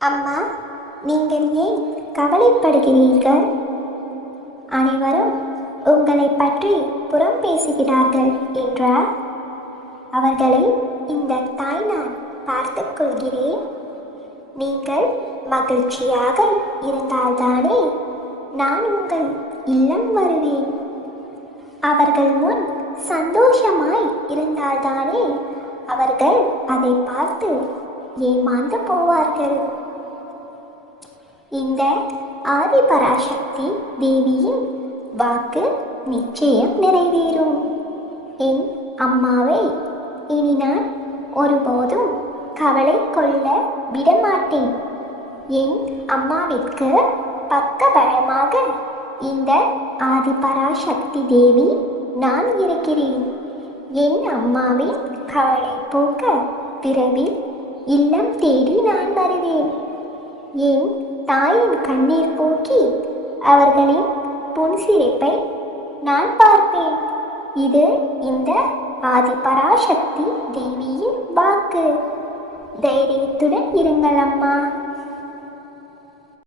அம்மா, நீங்கள் ஏன் கவலைப்படுகிறீர்கள்? அனைவரும் உங்களை பற்றி புறம் பேசுகிறார்கள் என்றார். அவர்களை இந்த தாய் நான் பார்த்துக் கொள்கிறேன். நீங்கள் மகிழ்ச்சியாக இருந்தால்தானே நான் உங்கள் இல்லம் வருவேன். அவர்கள் முன் சந்தோஷமாய் இருந்தால்தானே அவர்கள் அதை பார்த்து ஏமாந்து போவார்கள். இந்த ஆதிபராசக்தி தேவியின் வாக்கு நிச்சயம் நிறைவேறும். என் அம்மாவை இனி நான் ஒருபோதும் கவலை கொள்ள விடமாட்டேன். என் அம்மாவிற்கு பக்கபலமாக இந்த ஆதிபராசக்தி தேவி நான் இருக்கிறேன். என் அம்மாவின் கவலை போக்க விரைவில் இல்லம் தேடி நான் வருவேன். என் தாயின் கண்ணீர் போக்கி அவர்களின் புன்சிரிப்பை நான் பார்ப்பேன். இது இந்த ஆதிபராசக்தி தேவியின் வாக்கு. தைரியத்துடன் இருங்கள் அம்மா.